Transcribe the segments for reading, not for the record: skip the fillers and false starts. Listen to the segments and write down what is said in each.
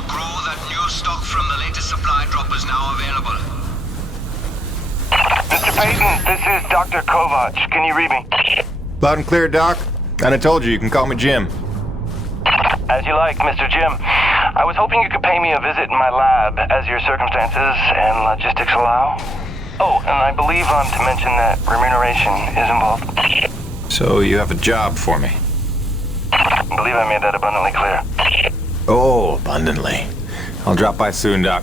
the crew that new stock from the latest supply drop is now available. Mr. Payton, this is Dr. Kovac. Can you read me? Loud and clear, Doc. And I told you can call me Jim. As you like, Mr. Jim. I was hoping you could pay me a visit in my lab as your circumstances and logistics allow. Oh, and I believe I'm to mention that remuneration is involved. So you have a job for me? I believe I made that abundantly clear. Oh, abundantly. I'll drop by soon, Doc.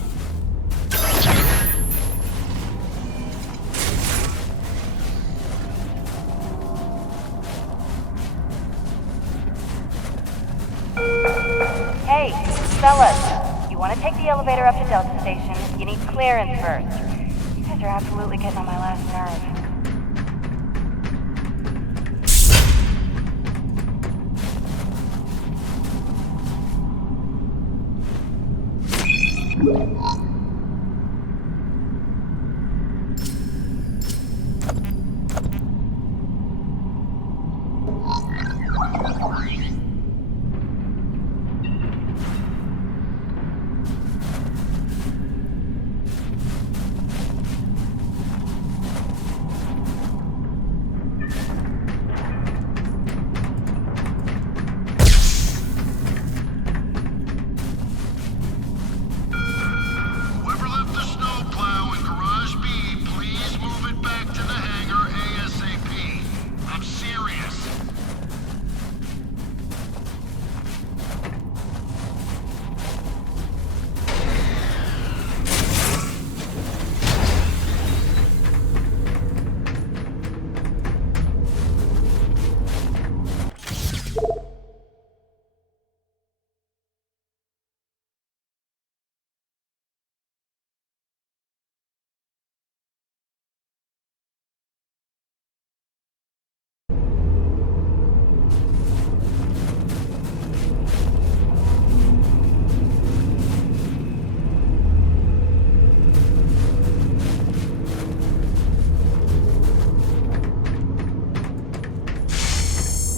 Hey, fellas, you want to take the elevator up to Delta Station? You need clearance first. You guys are absolutely getting on my last nerve.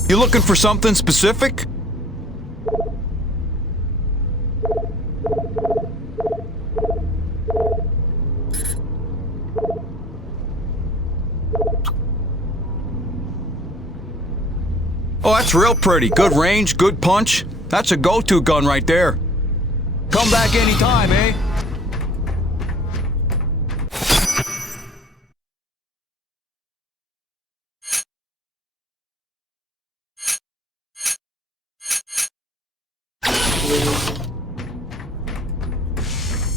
You looking for something specific? Oh, that's real pretty. Good range, good punch. That's a go-to gun right there. Come back anytime, eh?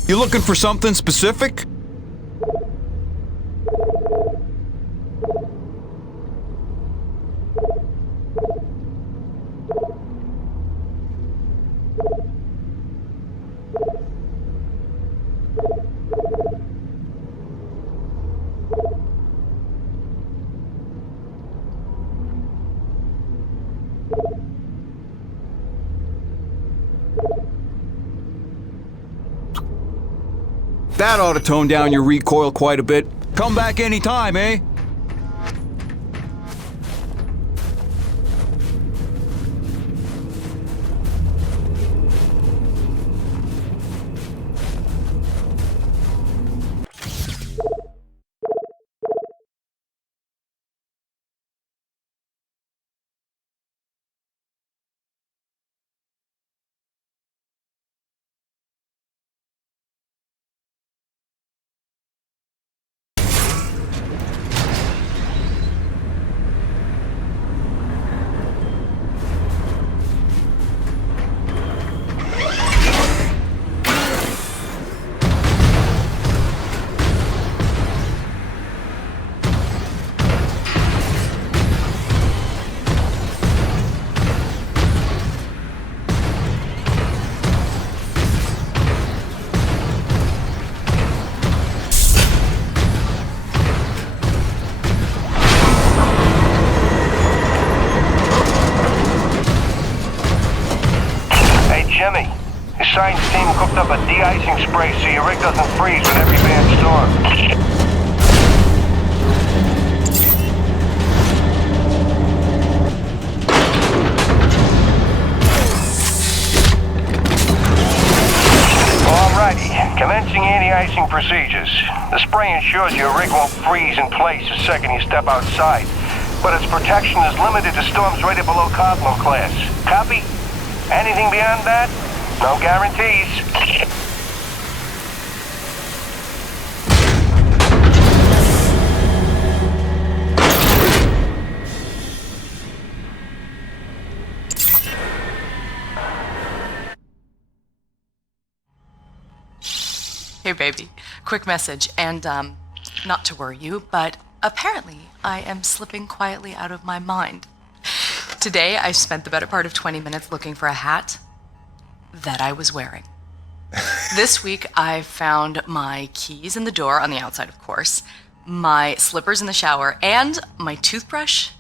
You looking for something specific? That ought to tone down your recoil quite a bit. Come back anytime, eh? Jimmy, your science team cooked up a de-icing spray so your rig doesn't freeze with every bad storm. procedures. The spray ensures your rig won't freeze in place the second you step outside, but its protection is limited to storms rated below Cosmo class. Copy? Anything beyond that? No guarantees. Hey baby, quick message, and not to worry you, but apparently I am slipping quietly out of my mind. Today I spent the better part of 20 minutes looking for a hat that I was wearing. This week I found my keys in the door, on the outside of course, my slippers in the shower, and my toothbrush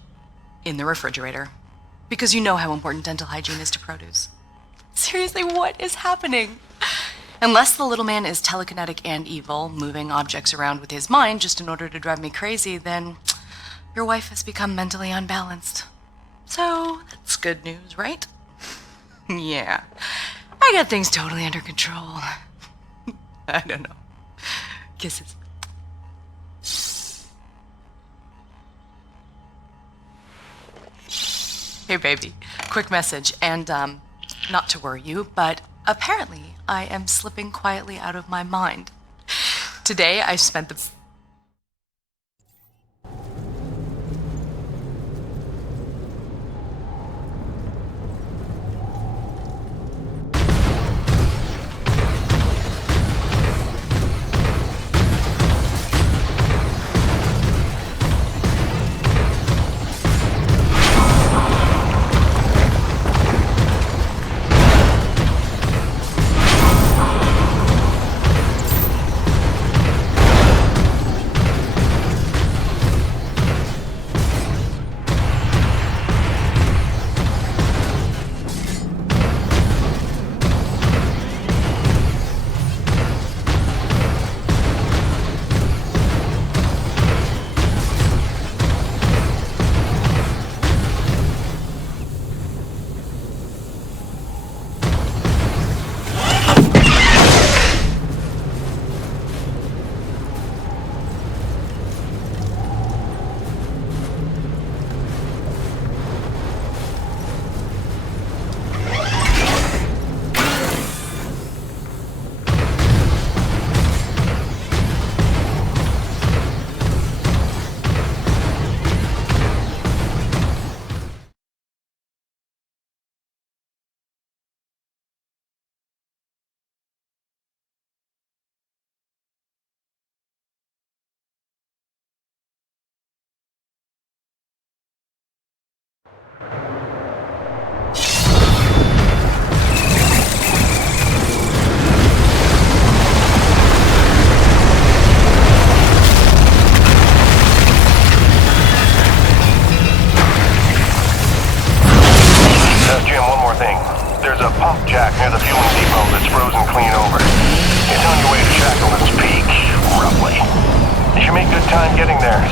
in the refrigerator. Because you know how important dental hygiene is to produce. Seriously, what is happening? Unless the little man is telekinetic and evil, moving objects around with his mind just in order to drive me crazy, then your wife has become mentally unbalanced. So, that's good news, right? Yeah, I got things totally under control. I don't know. Kisses. Hey baby, quick message, and not to worry you, but apparently I am slipping quietly out of my mind. Today I spent the...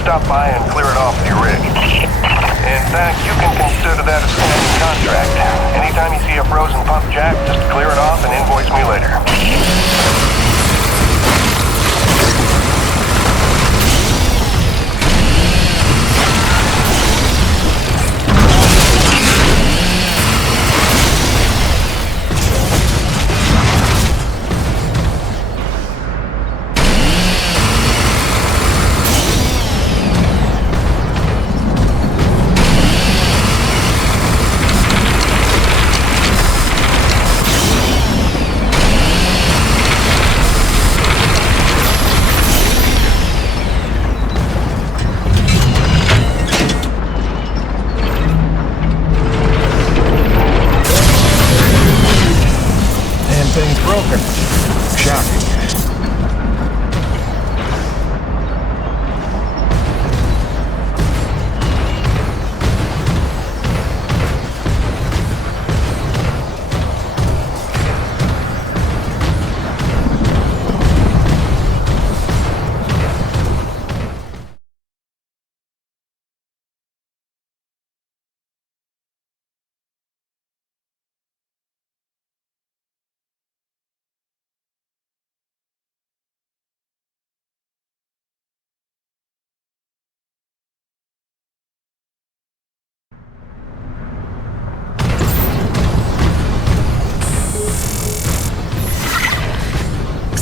Stop by and clear it off with your rig. In fact, you can consider that a standing contract. Anytime you see a frozen pump jack, just clear it off and invoice me later.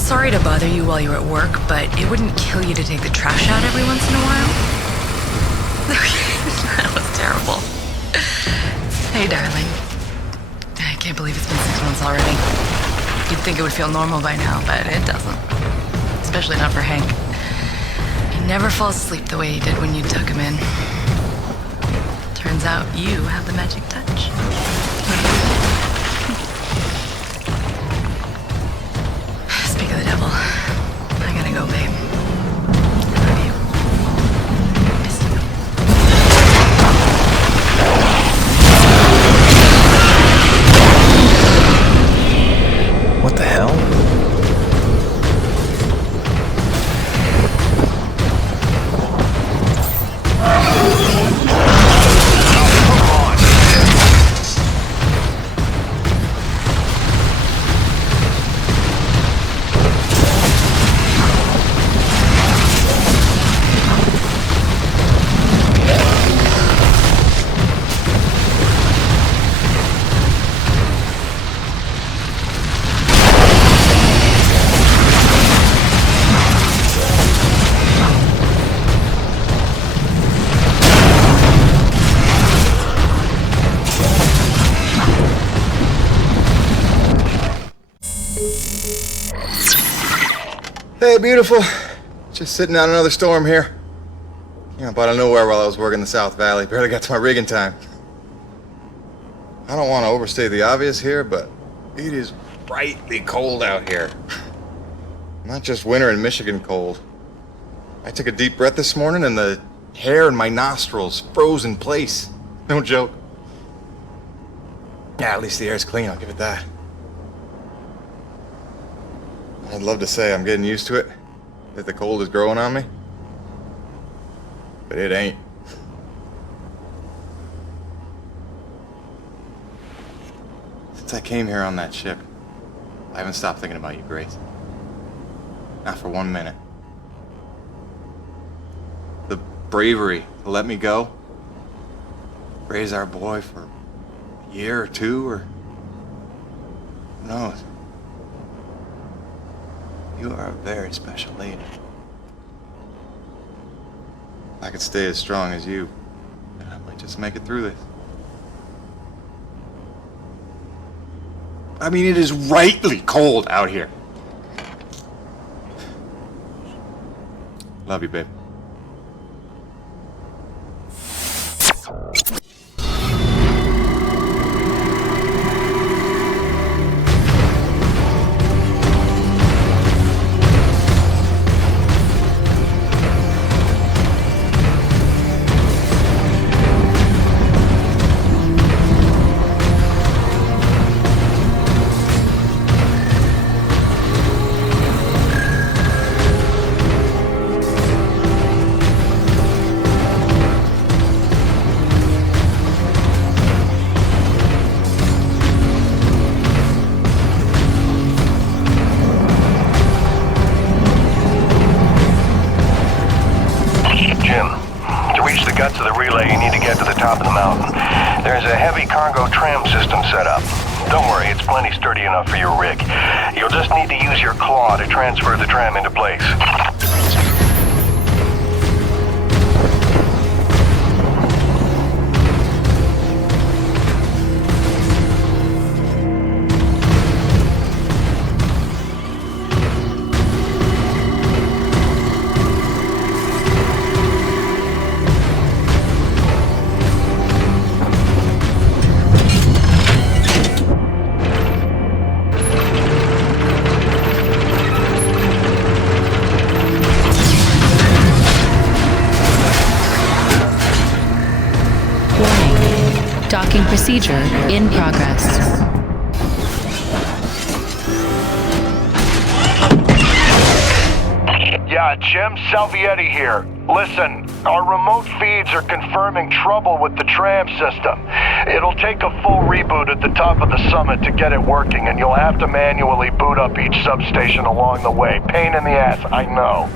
Sorry to bother you while you're at work, but it wouldn't kill you to take the trash out every once in a while? That was terrible. Hey, darling. I can't believe it's been 6 months already. You'd think it would feel normal by now, but it doesn't. Especially not for Hank. He never falls asleep the way he did when you tuck him in. Turns out you have the magic touch. Speak of the devil. I gotta go, babe. Love you. Miss you. What the hell? Hey, beautiful. Just sitting out another storm here. Came up out of nowhere while I was working the South Valley. Barely got to my rig in time. I don't want to overstate the obvious here, but it is frightly cold out here. Not just winter in Michigan cold. I took a deep breath this morning and the hair in my nostrils froze in place. No joke. Yeah, at least the air's clean, I'll give it that. I'd love to say I'm getting used to it, that the cold is growing on me, but it ain't. Since I came here on that ship, I haven't stopped thinking about you, Grace. Not for 1 minute. The bravery to let me go, raise our boy for a year or two, or who knows. You are a very special lady. If I could stay as strong as you, I might just make it through this. I mean, it is rightly cold out here. Love you, babe. guts of the relay, you need to get to the top of the mountain. There's a heavy cargo tram system set up. Don't worry, it's plenty sturdy enough for your rig. You'll just need to use your claw to transfer the tram into place. Docking procedure in progress. Yeah, Jim Salvietti here. Listen, our remote feeds are confirming trouble with the tram system. It'll take a full reboot at the top of the summit to get it working, and you'll have to manually boot up each substation along the way. Pain in the ass, I know.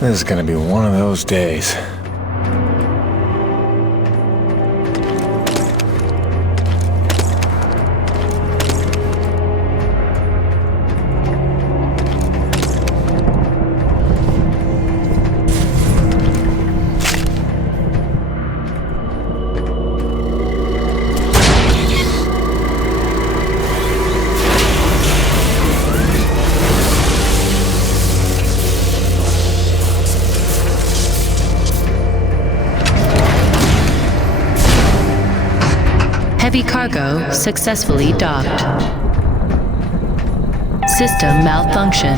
This is gonna be one of those days. Heavy cargo successfully docked. System malfunction.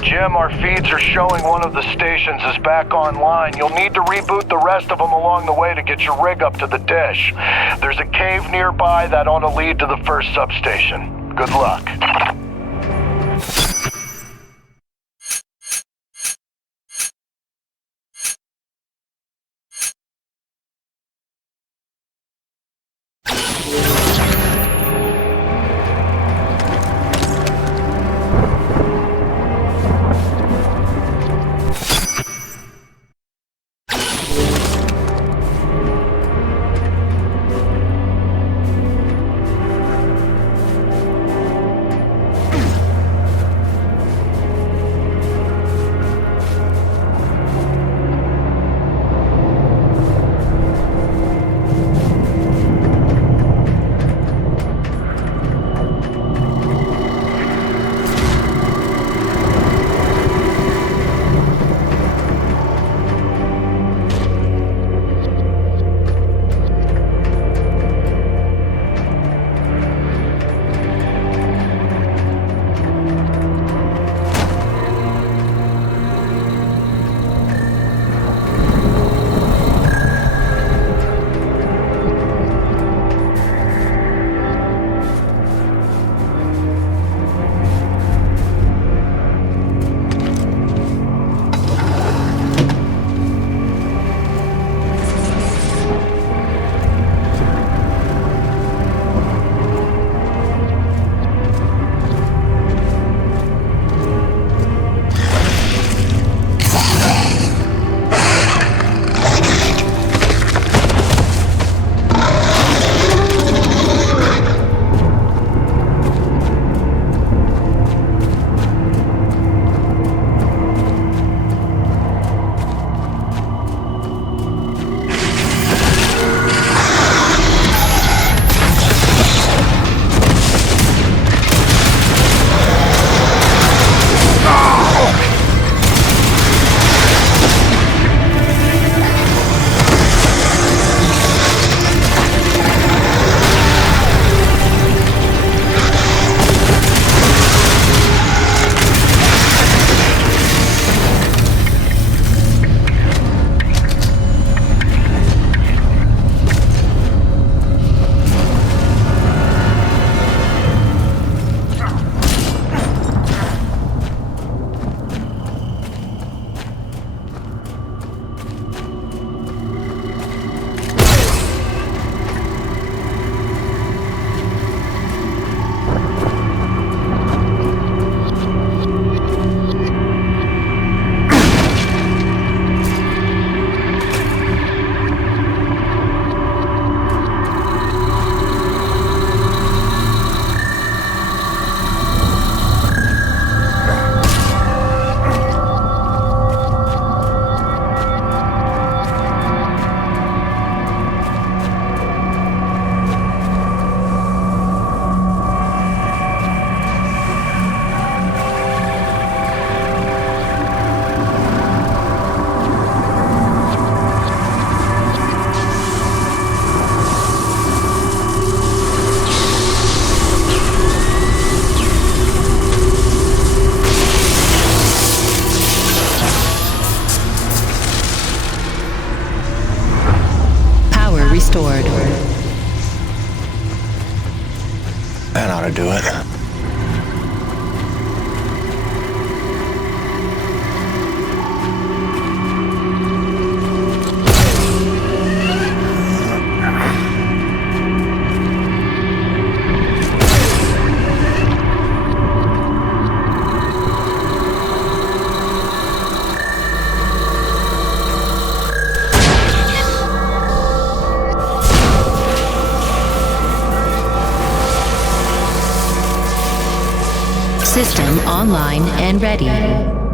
Jim, our feeds are showing one of the stations is back online. You'll need to reboot the rest of them along the way to get your rig up to the dish. There's a cave nearby that ought to lead to the first substation. Good luck. restored. That ought to do it. System online and ready.